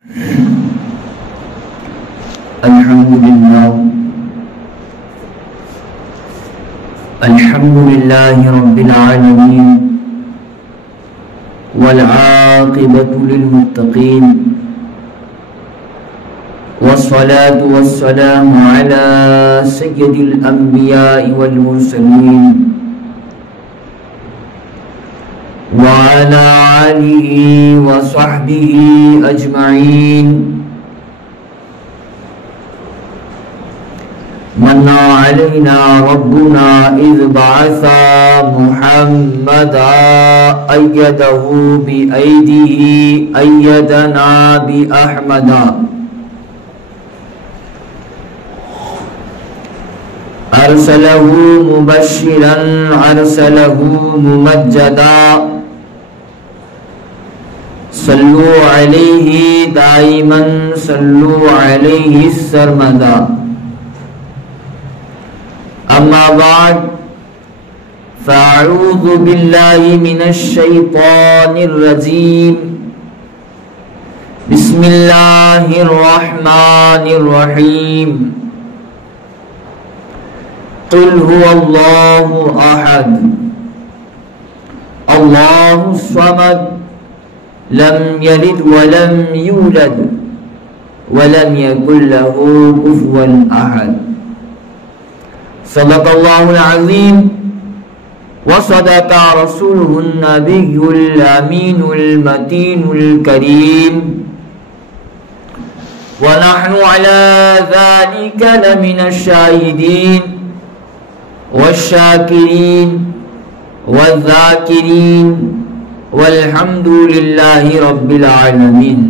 الحمد لله رب العالمين والعاقبة للمتقين والصلاة والسلام على سيد الأنبياء والمرسلين وعلى آله وصحبه أجمعين. من علينا ربنا إذ بعث محمدا أيده بأيده أيدنا بأحمدا. أرسله مبشرا أرسله ممجدا. صلوا عليه دائما صلوا عليه سرمدا. أما بعد فأعوذ بالله من الشيطان الرجيم. بسم الله الرحمن الرحيم. قل هو الله أحد الله الصمد لم يلد ولم يولد ولم يكن له كفوا أحد. صدق الله العظيم وصدق رسوله النبي الأمين المتين الكريم. ونحن على ذلك لمن الشاهدين والشاكرين والذاكرين والحمد لله رب العالمين.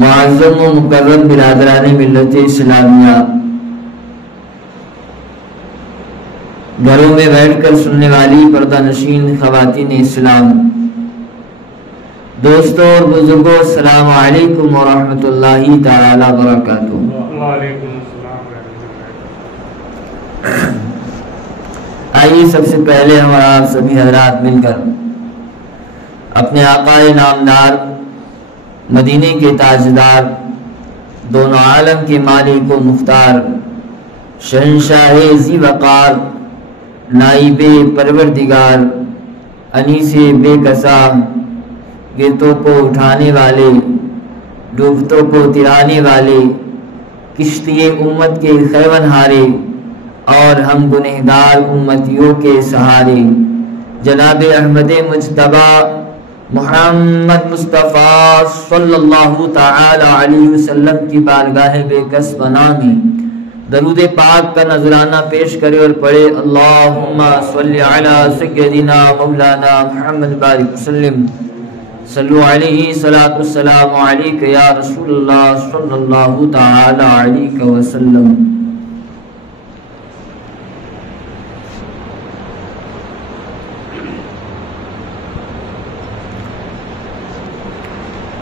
معظم و مکرم برادران ملت اسلامیہ، گھروں میں بیٹھ کر سننے والی پردہ نشین خواتین اسلام، دوستوں اور بزرگوں، السلام علیکم ورحمۃ اللہ تعالی وبرکاتہ۔ وعلیکم السلام ورحمۃ اللہ۔ آئیے سب سے پہلے ہمارا آپ سبھی حضرات مل کر اپنے آقا نامدار، مدینے کے تاجدار، دونوں عالم کے مالک و مختار، شہنشاہ ذی وقار، نائب پروردگار، انیس بے کسا، گرتوں کو اٹھانے والے، ڈوبتوں کو ترانے والے، کشتی امت کے خیون ہارے اور ہم گنہگار امتیوں کے سہارے، جناب احمد مجتبی محمد مصطفیٰ صلی اللہ تعالی علیہ وسلم کی بارگاہ بے کس پناہ میں درود پاک کا نذرانہ پیش کرے اور پڑھے، اللہم صلی علی سیدنا مولانا محمد بارک وسلم، صلو علیہ صلاۃ السلام علیک یا رسول اللہ صلی اللہ تعالی علیہ وسلم۔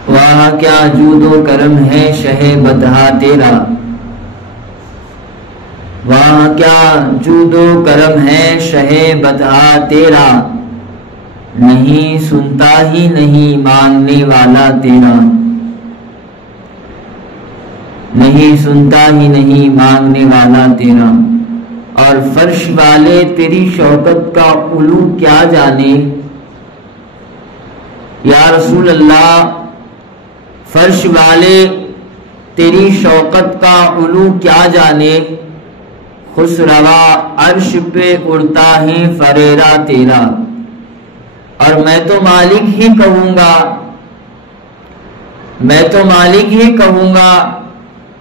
وہاں کیا جود و کرم ہے شہ بدہا تیرا، وہاں کیا جود و کرم ہے شہ بدہا تیرا، نہیں سنتا ہی نہیں مانگنے والا تیرا، نہیں سنتا ہی نہیں مانگنے والا تیرا۔ اور فرش والے تیری شوکت کا علو کیا جانے، یا رسول اللہ فرش والے تیری شوکت کا علو کیا جانے، خسروا عرش پہ اڑتا ہے فریرا تیرا۔ اور میں تو مالک ہی کہوں گا، میں تو مالک ہی کہوں گا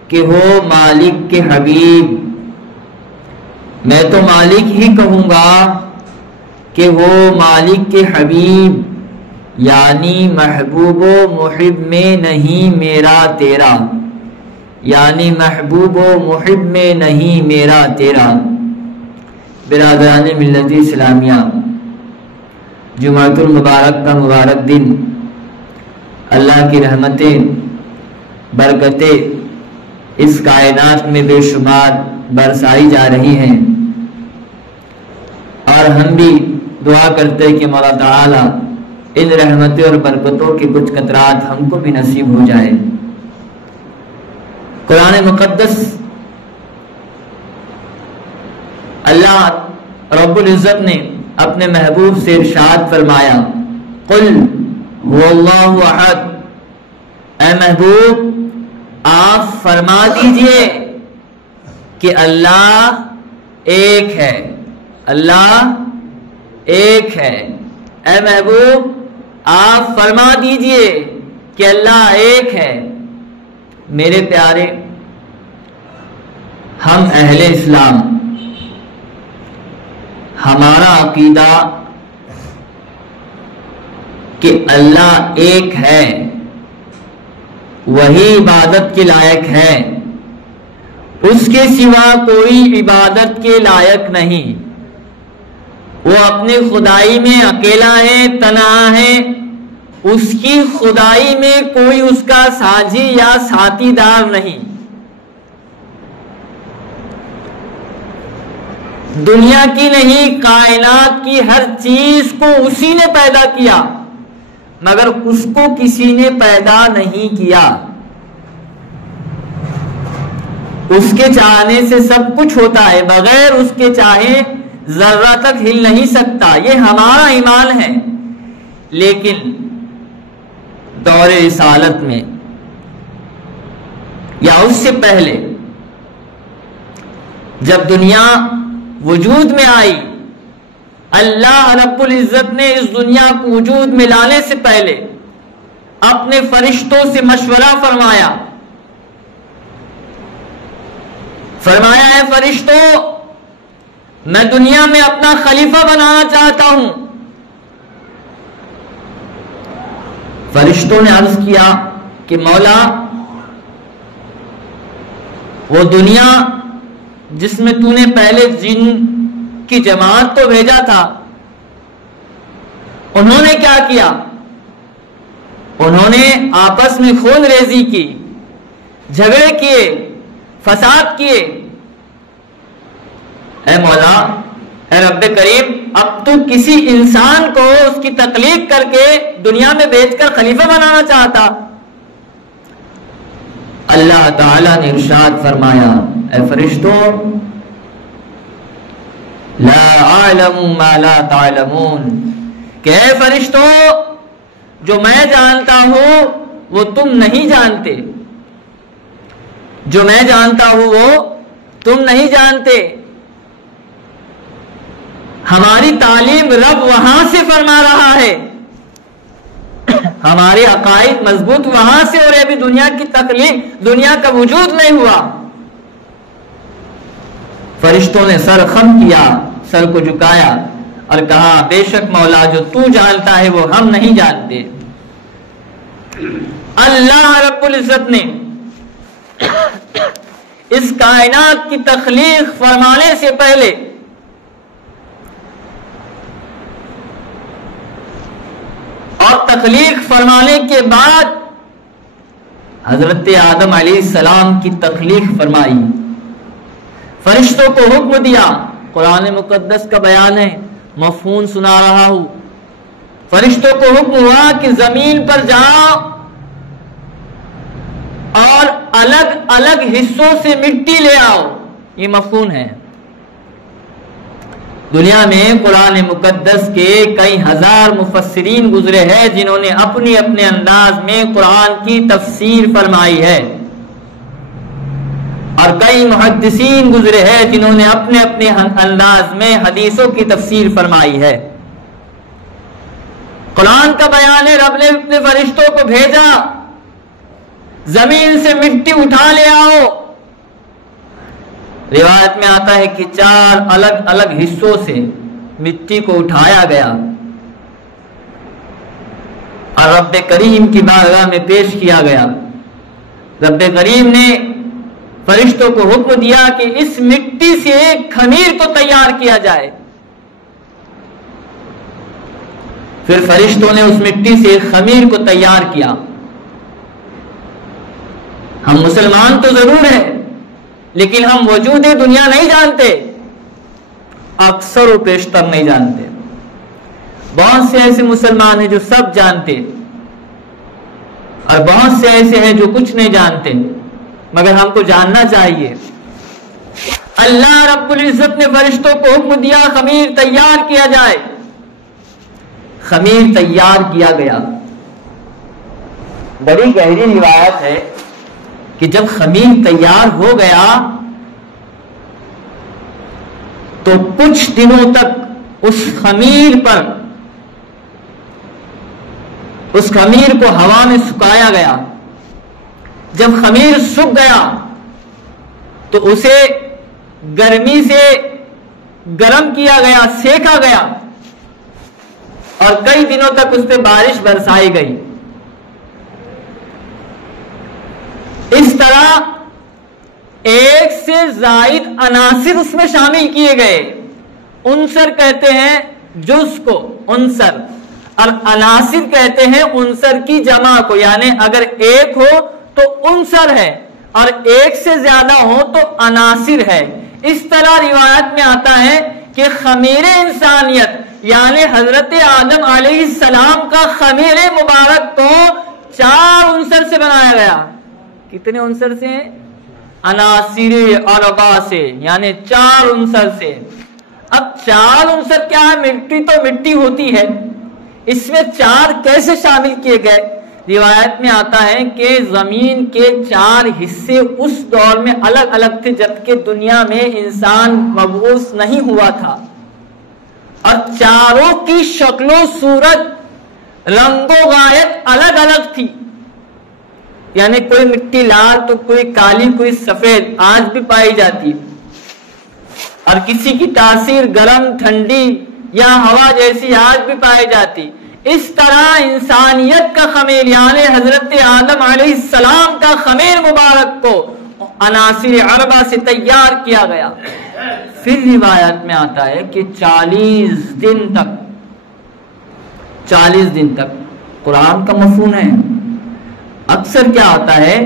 کہ ہو مالک کے حبیب، میں تو مالک ہی کہوں گا کہ ہو مالک کے حبیب، یعنی محبوب و محب میں نہیں میرا تیرا، یعنی محبوب و محب میں نہیں میرا تیرا۔ برادران ملت اسلامیہ، جمعۃ المبارک کا مبارک دن، اللہ کی رحمتیں برکتیں اس کائنات میں بے شمار برسائی جا رہی ہیں، اور ہم بھی دعا کرتے کہ مولا تعالی ان رحمتوں اور برکتوں کے کچھ قطرات ہم کو بھی نصیب ہو جائے۔ قرآن مقدس اللہ رب العزت نے اپنے محبوب سے ارشاد فرمایا، قل هو اللہ احد، اے محبوب آپ فرما دیجئے کہ اللہ ایک ہے، اللہ ایک ہے۔ اے محبوب آپ فرما دیجئے کہ اللہ ایک ہے۔ میرے پیارے، ہم اہل اسلام، ہمارا عقیدہ کہ اللہ ایک ہے، وہی عبادت کے لائق ہے، اس کے سوا کوئی عبادت کے لائق نہیں۔ وہ اپنی خدائی میں اکیلا ہے، تنہا ہے، اس کی خدائی میں کوئی اس کا ساجی یا ساتھی دار نہیں۔ دنیا کی نہیں، کائنات کی ہر چیز کو اسی نے پیدا کیا، مگر اس کو کسی نے پیدا نہیں کیا۔ اس کے چاہنے سے سب کچھ ہوتا ہے، بغیر اس کے چاہے ذرہ تک ہل نہیں سکتا، یہ ہمارا ایمان ہے۔ لیکن دور رسالت میں یا اس سے پہلے جب دنیا وجود میں آئی، اللہ رب العزت نے اس دنیا کو وجود میں لانے سے پہلے اپنے فرشتوں سے مشورہ فرمایا، فرمایا ہے فرشتوں، میں دنیا میں اپنا خلیفہ بنانا چاہتا ہوں۔ فرشتوں نے عرض کیا کہ مولا، وہ دنیا جس میں تو نے پہلے جن کی جماعت تو بھیجا تھا، انہوں نے کیا کیا؟ انہوں نے آپس میں خون ریزی کی، جھگڑے کیے، فساد کیے۔ اے مولا، اے رب کریم، اب تو کسی انسان کو اس کی تخلیق کر کے دنیا میں بھیج کر خلیفہ بنانا چاہتا۔ اللہ تعالی نے ارشاد فرمایا، اے فرشتوں، لا اعلم ما لا تعلمون، کہ اے فرشتوں، جو میں جانتا ہوں وہ تم نہیں جانتے، جو میں جانتا ہوں وہ تم نہیں جانتے۔ ہماری تعلیم رب وہاں سے فرما رہا ہے، ہمارے عقائد مضبوط وہاں سے، اور ابھی دنیا کی تخلیق، دنیا کا وجود نہیں ہوا۔ فرشتوں نے سر خم کیا، سر کو جھکایا اور کہا، بے شک مولا، جو تو جانتا ہے وہ ہم نہیں جانتے۔ اللہ رب العزت نے اس کائنات کی تخلیق فرمانے سے پہلے اور تخلیق فرمانے کے بعد حضرت آدم علیہ السلام کی تخلیق فرمائی، فرشتوں کو حکم دیا۔ قرآن مقدس کا بیان ہے، مفہوم سنا رہا ہوں۔ فرشتوں کو حکم ہوا کہ زمین پر جاؤ اور الگ الگ حصوں سے مٹی لے آؤ، یہ مفہوم ہے۔ دنیا میں قرآن مقدس کے کئی ہزار مفسرین گزرے ہیں جنہوں نے اپنے اپنے انداز میں قرآن کی تفسیر فرمائی ہے، اور کئی محدثین گزرے ہیں جنہوں نے اپنے اپنے انداز میں حدیثوں کی تفسیر فرمائی ہے۔ قرآن کا بیان ہے، رب نے اپنے فرشتوں کو بھیجا، زمین سے مٹی اٹھا لے آؤ۔ روایت میں آتا ہے کہ 4 الگ الگ حصوں سے مٹی کو اٹھایا گیا اور رب کریم کی بارگاہ میں پیش کیا گیا۔ رب کریم نے فرشتوں کو حکم دیا کہ اس مٹی سے ایک خمیر کو تیار کیا جائے۔ پھر فرشتوں نے اس مٹی سے ایک خمیر کو تیار کیا۔ ہم مسلمان تو ضرور ہیں، لیکن ہم وجود دنیا نہیں جانتے، اکثر و بیشتر نہیں جانتے۔ بہت سے ایسے مسلمان ہیں جو سب جانتے اور بہت سے ایسے ہیں جو کچھ نہیں جانتے، مگر ہم کو جاننا چاہیے۔ اللہ رب العزت نے فرشتوں کو حکم دیا خمیر تیار کیا جائے، خمیر تیار کیا گیا۔ بڑی گہری روایت ہے کہ جب خمیر تیار ہو گیا تو کچھ دنوں تک اس خمیر کو ہوا میں سکھایا گیا۔ جب خمیر سوکھ گیا تو اسے گرمی سے گرم کیا گیا، سیکا گیا، اور کئی دنوں تک اس پہ بارش برسائی گئی۔ اس طرح ایک سے زائد عناصر اس میں شامل کیے گئے۔ عنصر کہتے ہیں جز کو عنصر، اور عناصر کہتے ہیں عنصر کی جمع کو، یعنی اگر ایک ہو تو عنصر ہے اور ایک سے زیادہ ہو تو عناصر ہے۔ اس طرح روایت میں آتا ہے کہ خمیر انسانیت یعنی حضرت آدم علیہ السلام کا خمیر مبارک کو 4 عنصر سے بنایا گیا۔ کتنے عنصر سے؟ عناصر اربع سے، یعنی 4 عنصر سے۔ اب 4 عنصر کیا ہے؟ مٹی تو مٹی ہوتی ہے، اس میں 4 کیسے شامل کیے گئے؟ روایت میں آتا ہے کہ زمین کے 4 حصے اس دور میں الگ الگ تھے جبکہ دنیا میں انسان مبعوث نہیں ہوا تھا، اور چاروں کی شکل و صورت، رنگ و غایت الگ الگ تھی، یعنی کوئی مٹی لال تو کوئی کالی، کوئی سفید، آج بھی پائی جاتی، اور کسی کی تاثیر گرم، ٹھنڈی یا ہوا جیسی آج بھی پائی جاتی۔ اس طرح انسانیت کا خمیر یعنی حضرت آدم علیہ السلام کا خمیر مبارک کو عناصر اربع سے تیار کیا گیا۔ پھر روایت میں آتا ہے کہ 40 دن تک قرآن کا مفہوم ہے۔ اکثر کیا ہوتا ہے،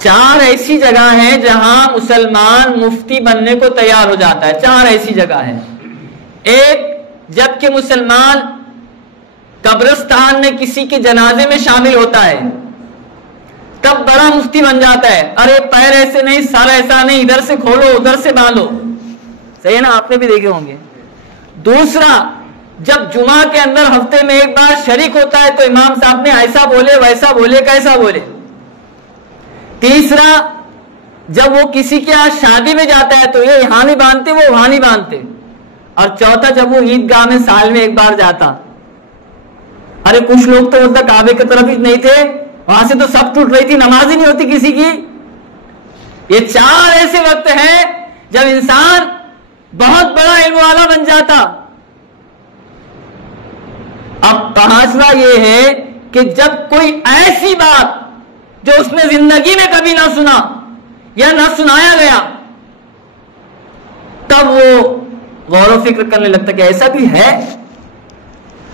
4 ایسی جگہ ہیں جہاں مسلمان مفتی بننے کو تیار ہو جاتا ہے۔ 4 ایسی جگہ ہیں۔ ایک، جب کہ مسلمان قبرستان میں کسی کے جنازے میں شامل ہوتا ہے تب بڑا مفتی بن جاتا ہے، ارے پیر ایسے نہیں، سر ایسا نہیں، ادھر سے کھولو ادھر سے باندھو، صحیح ہے نا؟ آپ نے بھی دیکھے ہوں گے۔ دوسرا، جب جمعہ کے اندر ہفتے میں ایک بار شریک ہوتا ہے تو امام صاحب نے ایسا بولے، ویسا بولے، کیسا بولے۔ تیسرا، جب وہ کسی کے یہاں شادی میں جاتا ہے تو یہ یہاں نہیں باندھتے، وہ وہاں نہیں باندھتے۔ اور چوتھا، جب وہ عیدگاہ میں سال میں ایک بار جاتا، ارے کچھ لوگ تو ادھر کعبے کی طرف ہی نہیں تھے، وہاں سے تو سب ٹوٹ رہی تھی، نماز ہی نہیں ہوتی کسی کی۔ یہ 4 ایسے وقت ہیں جب انسان بہت بڑا علم والا بن جاتا۔ اب 5واں یہ ہے کہ جب کوئی ایسی بات جو اس نے زندگی میں کبھی نہ سنا یا نہ سنایا گیا، تب وہ غور و فکر کرنے لگتا کہ ایسا بھی ہے۔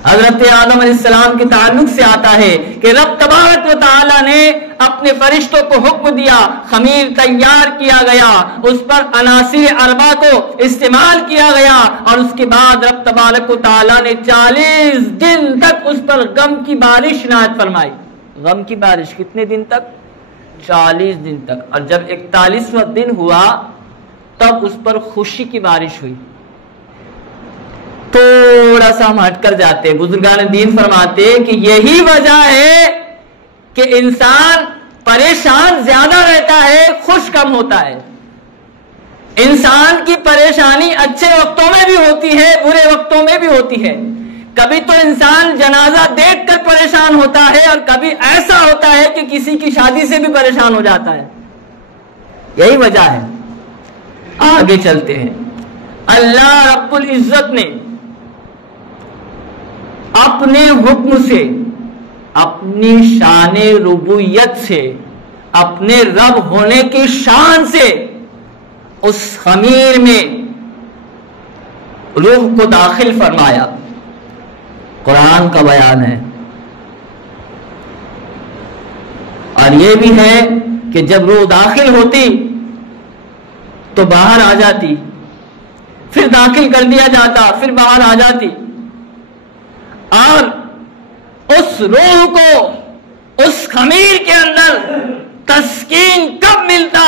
حضرت آدم علیہ السلام کے تعلق سے آتا ہے کہ رب تبارک و تعالی نے اپنے فرشتوں کو حکم دیا، خمیر تیار کیا گیا، اس پر عناصر اربع کو استعمال کیا گیا، اور اس کے بعد رب تبارک و تعالی نے 40 دن تک اس پر غم کی بارش عنایت فرمائی۔ غم کی بارش کتنے دن تک؟ 40 دن تک۔ اور جب 41واں دن ہوا تب اس پر خوشی کی بارش ہوئی۔ تھوڑا سا ہم ہٹ کر جاتے ہیں، بزرگان دین فرماتے کہ یہی وجہ ہے کہ انسان پریشان زیادہ رہتا ہے، خوش کم ہوتا ہے۔ انسان کی پریشانی اچھے وقتوں میں بھی ہوتی ہے، برے وقتوں میں بھی ہوتی ہے۔ کبھی تو انسان جنازہ دیکھ کر پریشان ہوتا ہے، اور کبھی ایسا ہوتا ہے کہ کسی کی شادی سے بھی پریشان ہو جاتا ہے۔ یہی وجہ ہے۔ آگے چلتے ہیں۔ اللہ رب العزت نے اپنے حکم سے، اپنی شان ربوبیت سے، اپنے رب ہونے کی شان سے اس خمیر میں روح کو داخل فرمایا۔ قرآن کا بیان ہے۔ اور یہ بھی ہے کہ جب روح داخل ہوتی تو باہر آ جاتی، پھر داخل کر دیا جاتا، پھر باہر آ جاتی۔ اور اس روح کو اس خمیر کے اندر تسکین کب ملتا؟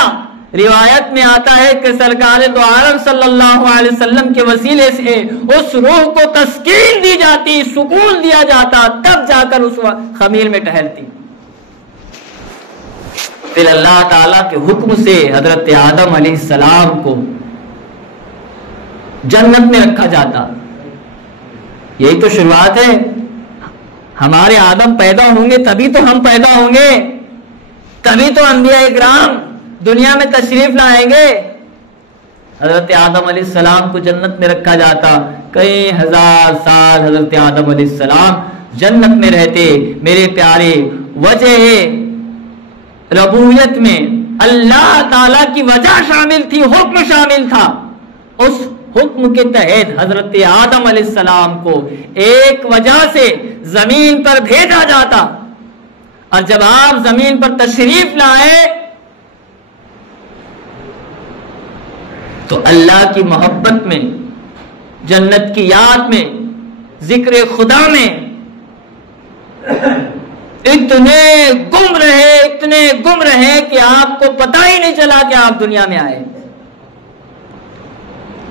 روایت میں آتا ہے کہ سرکار دو عالم صلی اللہ علیہ وسلم کے وسیلے سے اس روح کو تسکین دی جاتی، سکون دیا جاتا، تب جا کر اس خمیر میں ٹہلتی۔ پھر اللہ تعالیٰ کے حکم سے حضرت آدم علیہ السلام کو جنت میں رکھا جاتا۔ یہی تو شروعات ہے، ہمارے آدم پیدا ہوں گے تبھی تو ہم پیدا ہوں گے، تبھی تو انبیاء اکرام دنیا میں تشریف لائیں گے۔ حضرت آدم علیہ السلام کو جنت میں رکھا جاتا، کئی ہزار سال حضرت آدم علیہ السلام جنت میں رہتے۔ میرے پیارے، وجہ ربوبیت میں اللہ تعالی کی وجہ شامل تھی، حکم شامل تھا۔ اس حکم کے تحت حضرت آدم علیہ السلام کو ایک وجہ سے زمین پر بھیجا جاتا، اور جب آپ زمین پر تشریف لائے تو اللہ کی محبت میں، جنت کی یاد میں، ذکر خدا میں اتنے گم رہے کہ آپ کو پتہ ہی نہیں چلا کہ آپ دنیا میں آئے۔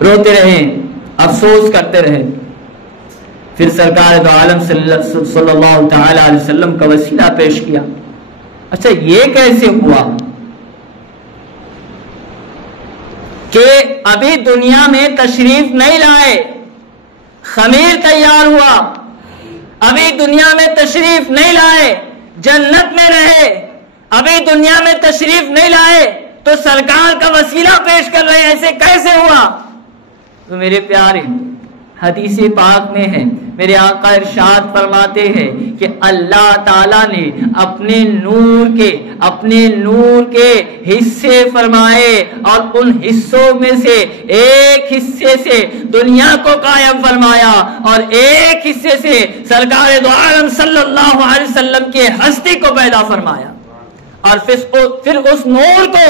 روتے رہے، افسوس کرتے رہے۔ پھر سرکار دو عالم صلی اللہ تعالی علیہ وسلم کا وسیلہ پیش کیا۔ اچھا، یہ کیسے ہوا کہ ابھی دنیا میں تشریف نہیں لائے، خمیر تیار ہوا، ابھی دنیا میں تشریف نہیں لائے، جنت میں رہے، ابھی دنیا میں تشریف نہیں لائے تو سرکار کا وسیلہ پیش کر رہے، ایسے کیسے ہوا؟ تو میرے پیارے، حدیث پاک میں ہے، میرے آقا ارشاد فرماتے ہیں کہ اللہ تعالیٰ نے اپنے نور کے حصے فرمائے، اور ان حصوں میں سے ایک حصے سے دنیا کو قائم فرمایا، اور ایک حصے سے سرکار دو عالم صلی اللہ علیہ وسلم کے ہستی کو پیدا فرمایا، اور پھر اس نور کو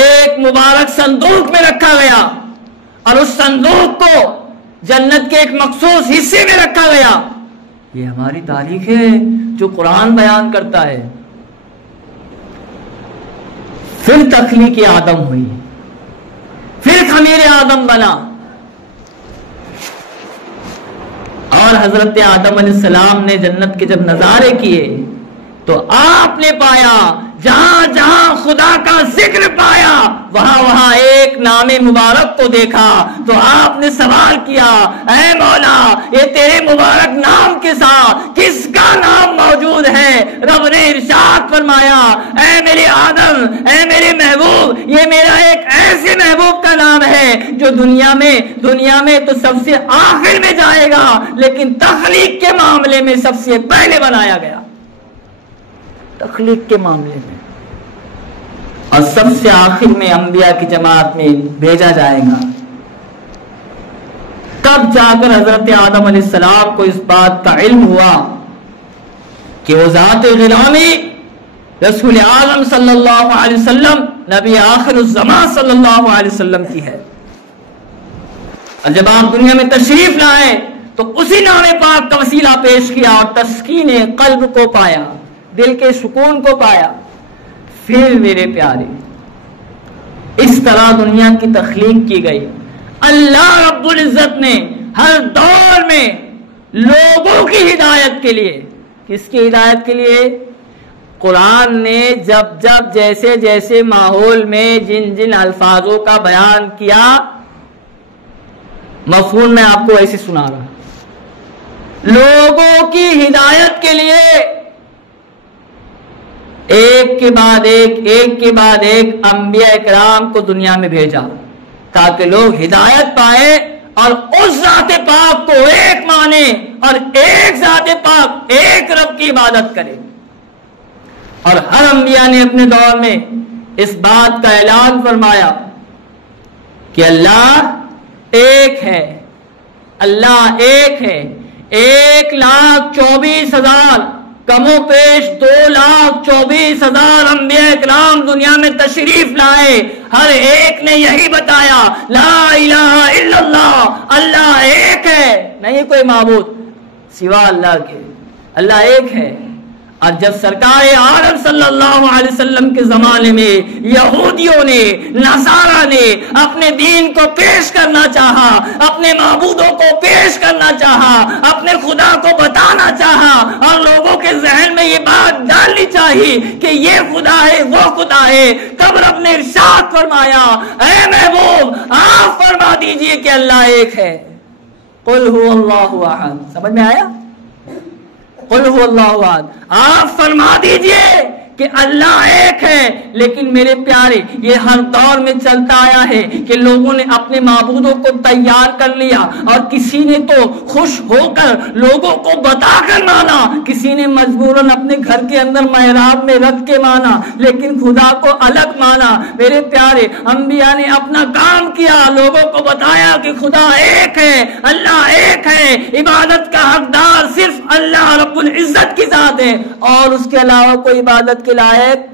ایک مبارک صندوق میں رکھا گیا، اور اس صندوق کو جنت کے ایک مخصوص حصے میں رکھا گیا۔ یہ ہماری تاریخ ہے جو قرآن بیان کرتا ہے۔ پھر تخلیق آدم ہوئی، پھر خمیر آدم بنا، اور حضرت آدم علیہ السلام نے جنت کے جب نظارے کیے تو آپ نے پایا، جہاں جہاں خدا کا ذکر پایا وہاں وہاں ایک نام مبارک کو دیکھا، تو آپ نے سوال کیا، اے مولا، یہ تیرے مبارک نام کے ساتھ کس کا نام موجود ہے؟ رب نے ارشاد فرمایا، اے میرے آدم، اے میرے محبوب، یہ میرا ایک ایسے محبوب کا نام ہے جو دنیا میں تو سب سے آخر میں جائے گا، لیکن تخلیق کے معاملے میں سب سے پہلے بنایا گیا، تخلیق کے معاملے میں، اور سب سے آخر میں انبیاء کی جماعت میں بھیجا جائے گا۔ تب جا کر حضرت آدم علیہ السلام کو اس بات کا علم ہوا کہ وہ ذات غلامی رسول اعظم صلی اللہ علیہ وسلم، نبی آخر الزمان صلی اللہ علیہ وسلم کی ہے۔ اور جب آپ دنیا میں تشریف لائے تو اسی نام پاک کا وسیلہ پیش کیا، اور تسکین قلب کو پایا، دل کے سکون کو پایا۔ پھر میرے پیارے، اس طرح دنیا کی تخلیق کی گئی۔ اللہ رب العزت نے ہر دور میں لوگوں کی ہدایت کے لیے، کس کی ہدایت کے لیے؟ قرآن نے جب جیسے جیسے ماحول میں جن الفاظوں کا بیان کیا، مفہوم میں آپ کو ایسے سنا رہا، لوگوں کی ہدایت کے لیے ایک کے بعد ایک انبیاء کرام کو دنیا میں بھیجا، تاکہ لوگ ہدایت پائے اور اس ذات پاک کو ایک مانے، اور ایک ذات پاک، ایک رب کی عبادت کرے۔ اور ہر انبیاء نے اپنے دور میں اس بات کا اعلان فرمایا کہ اللہ ایک ہے، اللہ ایک ہے۔ 1,24,000 کم و بیش 2,24,000 انبیاء اکرام دنیا میں تشریف لائے، ہر ایک نے یہی بتایا، لا الہ الا اللہ، اللہ ایک ہے، نہیں کوئی معبود۔ سوا اللہ کے، اللہ ایک ہے۔ اور جب سرکار عالم صلی اللہ علیہ وسلم کے زمانے میں یہودیوں نے، نصارہ نے اپنے دین کو پیش کرنا چاہا، اپنے معبودوں کو پیش کرنا چاہا، اپنے خدا کو بتانا چاہا، اور لوگوں کے ذہن میں یہ بات ڈالنی چاہیے کہ یہ خدا ہے، وہ خدا ہے، تب رب نے ارشاد فرمایا، اے محبوب آپ فرما دیجئے کہ اللہ ایک ہے۔ قل هو اللہ احد، سمجھ میں آیا؟ قل هو اللہ احد، آپ فرما دیجئے کہ اللہ ایک ہے۔ لیکن میرے پیارے، یہ ہر دور میں چلتا آیا ہے کہ لوگوں نے اپنے معبودوں کو تیار کر لیا، اور کسی نے تو خوش ہو کر لوگوں کو بتا کر مانا، کسی نے مجبوراً اپنے گھر کے اندر محراب میں رکھ کے مانا، لیکن خدا کو الگ مانا۔ میرے پیارے، انبیاء نے اپنا کام کیا، لوگوں کو بتایا کہ خدا ایک ہے، اللہ ایک ہے، عبادت کا حقدار صرف اللہ رب العزت کی ذات ہے، اور اس کے علاوہ کوئی عبادت کے لائق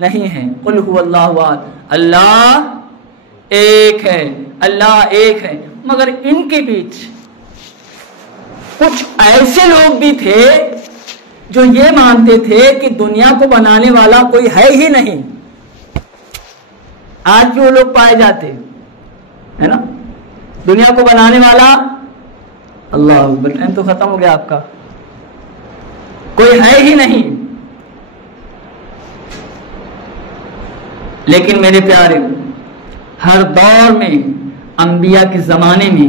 نہیں ہے۔ قل هو اللہ احد، اللہ ایک ہے، اللہ ایک ہے۔ مگر ان کے بیچ کچھ ایسے لوگ بھی تھے جو یہ مانتے تھے کہ دنیا کو بنانے والا کوئی ہے ہی نہیں۔ آج بھی وہ لوگ پائے جاتے ہے نا، دنیا کو بنانے والا اللہ اکبر، ٹائم تو ختم ہو گیا آپ کا، کوئی ہے ہی نہیں۔ لیکن میرے پیارے، ہر دور میں، انبیاء کے زمانے میں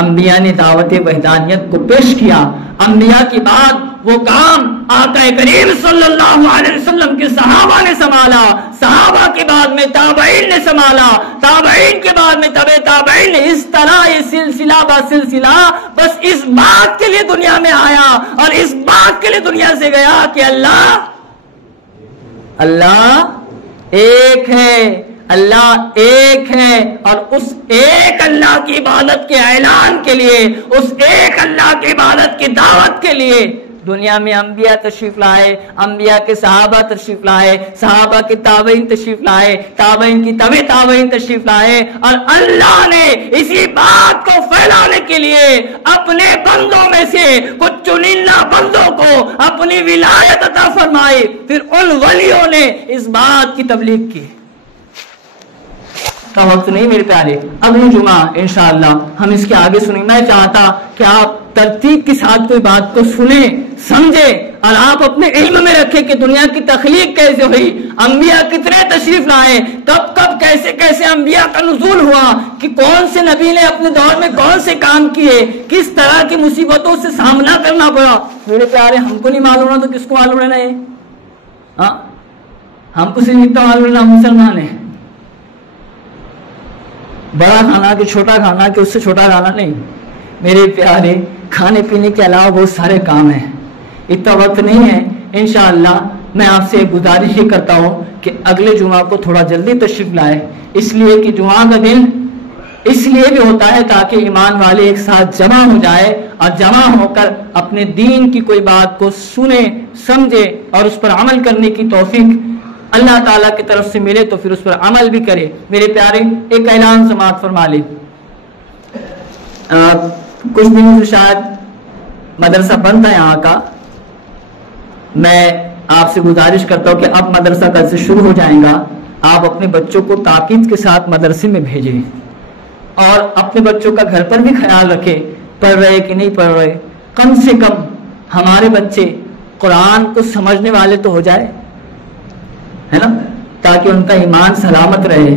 انبیاء نے دعوت وحدانیت کو پیش کیا۔ انبیاء کی بات، وہ کام آقا کریم صلی اللہ علیہ وسلم کے صحابہ نے سنبھالا، صحابہ کے بعد میں تابعین نے سنبھالا، تابعین کے بعد میں تبع تابعین نے، اس طرح یہ سلسلہ با سلسلہ بس اس بات کے لیے دنیا میں آیا اور اس بات کے لیے دنیا سے گیا کہ اللہ ایک ہے، اللہ ایک ہے، اور اس ایک اللہ کی عبادت کے اعلان کے لیے، اس ایک اللہ کی عبادت کی دعوت کے لیے دنیا میں انبیاء تشریف لائے، انبیاء کے صحابہ تشریف لائے، صحابہ کے تابعین تشریف لائے، تابعین کی تبع تابعین تشریف لائے، اور اللہ نے اسی بات کو پھیلانے کے لیے اپنے بندوں میں سے کچھ چنندہ بندوں کو اپنی ولایت عطا فرمائی، پھر ان ولیوں نے اس بات کی تبلیغ کی۔ کا وقت نہیں میرے پیارے، اگلی جمعہ انشاءاللہ ہم اس کے آگے سنیں۔ میں چاہتا کہ آپ ترتیب کے ساتھ کوئی بات کو سنیں، سمجھیں، اور آپ اپنے علم میں رکھیں کہ دنیا کی تخلیق کیسے ہوئی، انبیاء کتنے تشریف لائے، کب کب کیسے کیسے انبیاء کا نزول ہوا، کہ کون سے نبی نے اپنے دور میں کون سے کام کیے، کس طرح کی مصیبتوں سے سامنا کرنا پڑا۔ میرے پیارے، ہم کو نہیں معلوم رہا تو کس کو معلوم رہنا ہے؟ ہاں، ہم کو صرف اتنا معلوم رہنا ہم مسلمان ہیں، بڑا کھانا کہ چھوٹا کھانا کہ اس سے چھوٹا کھانا نہیں۔ میرے پیارے، کھانے پینے کے علاوہ بہت سارے کام ہیں، اتنا وقت نہیں ہے۔ انشاءاللہ میں آپ سے گزارش یہ کرتا ہوں کہ اگلے جمعہ کو تھوڑا جلدی تشریف لائے، اس لیے کہ جمعہ کا دن اس لیے بھی ہوتا ہے تاکہ ایمان والے ایک ساتھ جمع ہو جائے، اور جمع ہو کر اپنے دین کی کوئی بات کو سنے، سمجھے، اور اس پر عمل کرنے کی توفیق اللہ تعالیٰ کی طرف سے ملے تو پھر اس پر عمل بھی کرے۔ میرے پیارے، ایک اعلان سماعت فرما لیں۔ کچھ دنوں سے شاید مدرسہ بند ہے یہاں کا، میں آپ سے گزارش کرتا ہوں کہ اب مدرسہ کل سے شروع ہو جائے گا، آپ اپنے بچوں کو تاکید کے ساتھ مدرسے میں بھیجیں، اور اپنے بچوں کا گھر پر بھی خیال رکھیں، پڑھ رہے کہ نہیں پڑھ رہے، کم سے کم ہمارے بچے قرآن کو سمجھنے والے تو ہو جائے، ہے نا، تاکہ ان کا ایمان سلامت رہے،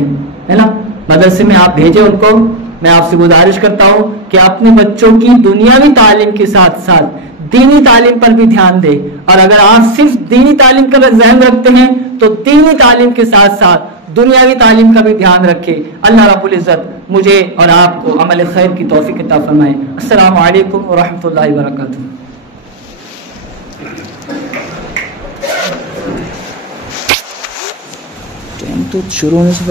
ہے نا۔ مدرسے میں آپ بھیجیں ان کو۔ میں آپ سے گزارش کرتا ہوں کہ اپنے بچوں کی دنیاوی تعلیم کے ساتھ ساتھ دینی تعلیم پر بھی دھیان دیں، اور اگر آپ صرف دینی تعلیم کا ذہن رکھتے ہیں تو دینی تعلیم کے ساتھ ساتھ دنیاوی تعلیم کا بھی دھیان رکھیں۔ اللہ رب العزت مجھے اور آپ کو عمل خیر کی توفیق عطا فرمائے۔ السلام علیکم ورحمۃ اللہ وبرکاتہ۔ تو شروع ہونے سے